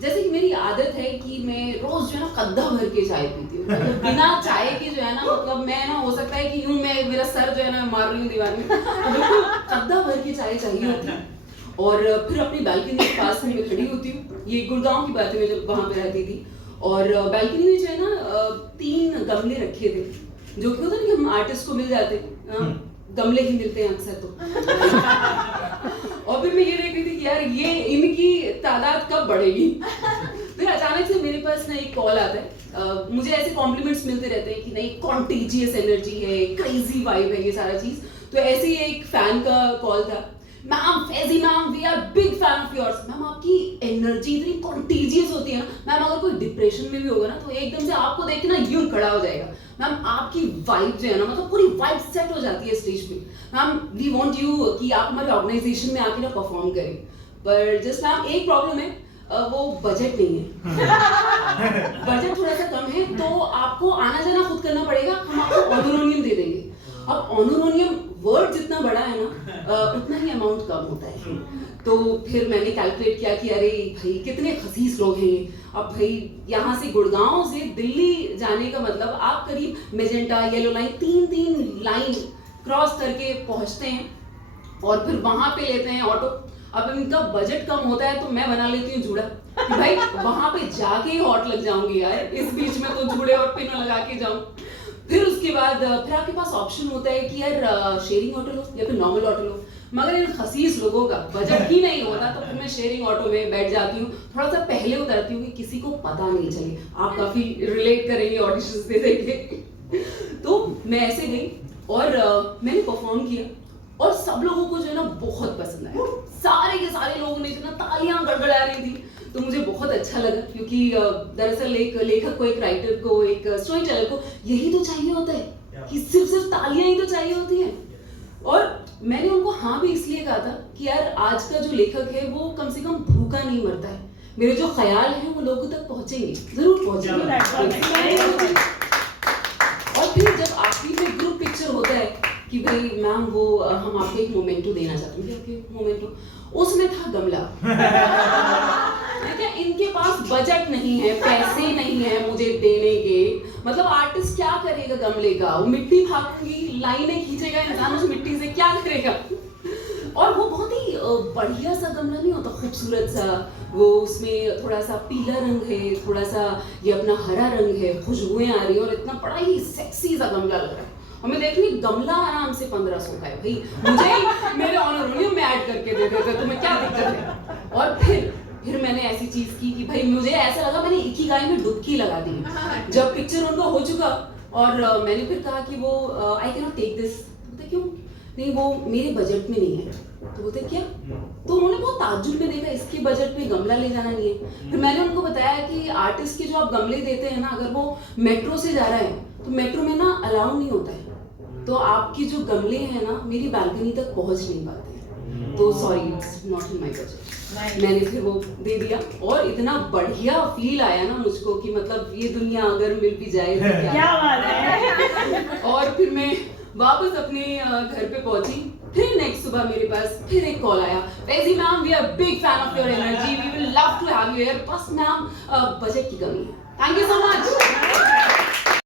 जैसे कि मेरी आदत है कि मैं रोज जो है ना कद्दा भर के चाय पीती हूँ, मतलब बिना चाय के जो है ना, मतलब मैं ना, हो सकता है कि यूं मैं मेरा सर जो है ना मार रही हूँ दीवार में, तो बिल्कुल कद्दा भर के चाय चाहिए होती है। और फिर अपनी बालकनी के पास में मैं खड़ी होती हूँ, ये गुड़गांव की बात है, मैं जब वहां पे रहती थी, और बालकनी में जो है ना 3 गमले रखे थे, जो कि होता है ना कि हम आर्टिस्ट को मिल जाते हैं, गमले ही मिलते हैं अक्सर तो। और फिर मैं ये देख रही थी कि यार ये इनकी तादाद कब बढ़ेगी। फिर अचानक से मेरे पास ना एक कॉल आता है, मुझे ऐसे कॉम्प्लीमेंट्स मिलते रहते हैं कि नहीं कॉन्टेजियस एनर्जी है, क्रेजी वाइब है, ये सारा चीज। तो ऐसे ही एक फैन का कॉल था, ma'am Faizi ma'am we are big fan of yours. Ma'am आपकी एनर्जी इतनी कॉन्टेजियस होती है ना मैम, अगर कोई डिप्रेशन में भी होगा ना तो एकदम से आपको देख के ना यूं खड़ा हो जाएगा। मैम आपकी वाइब जो है ना, मतलब पूरी वाइब सेट हो जाती है स्टेज पे। मैम वी वांट यू कि आप हमारे ऑर्गेनाइजेशन में आके ना परफॉर्म करें, पर जस्ट मैम एक प्रॉब्लम है, वो बजट नहीं है। बजट थोड़ा सा कम है, तो आपको आना जाना खुद करना पड़ेगा, हम आपको ऑनरोनियम दे देंगे। अब ऑनरोनियम वर्ड जितना बड़ा है ना उतना ही अमाउंट कम होता है। तो फिर मैंने कैलकुलेट किया कि अरे भाई कितने खसीस लोग हैं ये। अब भाई यहाँ से गुड़गांव से दिल्ली जाने का मतलब आप करीब magenta, yellow line, 3 line cross करके पहुंचते हैं, और फिर वहां पे लेते हैं ऑटो। अब इनका बजट कम होता है तो मैं बना लेती हूँ जूड़ा कि भाई वहां पे जाके ही हॉट लग जाऊंगी यार, इस बीच में तो जूड़े और पिन लगा के जाऊं। फिर उसके बाद फिर आपके पास ऑप्शन होता है कि यार शेयरिंग ऑटो लो या फिर नॉर्मल ऑटो लो, मगर इन खसीस लोगों का बजट ही नहीं होता, तो फिर मैं शेयरिंग ऑटो में बैठ जाती हूँ, थोड़ा सा पहले उतरती हूँ कि किसी को पता नहीं चले। आप काफी रिलेट करेंगे ऑडिशंस दे देंगे। तो मैं ऐसे गई और मैंने परफॉर्म किया, और सब लोगों को जो है ना बहुत पसंद आया। सारे के सारे लोगों ने जो ना तालियां गड़गड़ा रही थी, तो मुझे बहुत अच्छा लगा, क्योंकि दरअसल एक लेखक को, एक राइटर को, एक स्टोरी टेलर को यही तो चाहिए होता है कि सिर्फ तालियां ही तो चाहिए होती हैं। और मैंने उनको हाँ भी इसलिए कहा था कि यार आज का जो लेखक है वो कम से कम भूखा नहीं मरता है, मेरे जो ख्याल हैं वो लोगों तक पहुंचेंगे, जरूर पहुंचेंगे। और फिर जब आखिरी में ग्रुप पिक्चर होता है कि भाई मैम वो हम आपको एक मोमेंटो देना चाहते हैं, क्या मोमेंटो, उसमें था गमला। क्या इनके पास बजट नहीं है, पैसे नहीं है मुझे देने के, मतलब आर्टिस्ट क्या करेगा गमले का, वो मिट्टी फाड़ूंगी, लाइनें खींचेगा इंसान उस मिट्टी से, क्या करेगा। और वो बहुत ही बढ़िया सा गमला नहीं होता, खूबसूरत सा, वो उसमें थोड़ा सा पीला रंग है, थोड़ा सा ये अपना हरा रंग है, खुशबुएं आ रही है, और इतना बड़ा ही सेक्सी सा गमला लग रहा है। और मैं देख रही गमला आराम से 1500 का है भाई, मुझे मेरे ऑनरोनियम में ऐड करके दे देते तो मैं क्या दिक्कत है। और फिर मैंने ऐसी चीज की कि भाई मुझे ऐसा लगा मैंने इकिगाई में डुबकी लगा दी। जब पिक्चर उनको हो चुका और मैंने फिर कहा कि वो I can not take this, बोलते क्यों नहीं, वो मेरे बजट में नहीं है। तो बोलते क्या, तो उन्होंने बहुत ताज्जुब में देखा, इसके बजट में गमला ले जाना नहीं है। फिर मैंने उनको बताया कि आर्टिस्ट के जो आप गमले देते हैं ना, अगर वो मेट्रो से जा रहा है तो मेट्रो में ना अलाउ नहीं होता है, तो आपके जो गमले हैं ना मेरी बालकनी तक पहुंच नहीं पाते, तो sorry it's not in my budget. मैंने फिर वो दे दिया, और इतना बढ़िया फील आया ना मुझको कि मतलब ये दुनिया अगर मिल भी जाए तो क्या बात है। और फिर मैं वापस अपने घर पे पहुंची, फिर नेक्स्ट सुबह मेरे पास फिर एक कॉल आया, Faizi ma'am we are big fan of your energy, we will love to have you here, बस मैम बजट की कमी है, थैंक यू सो मच।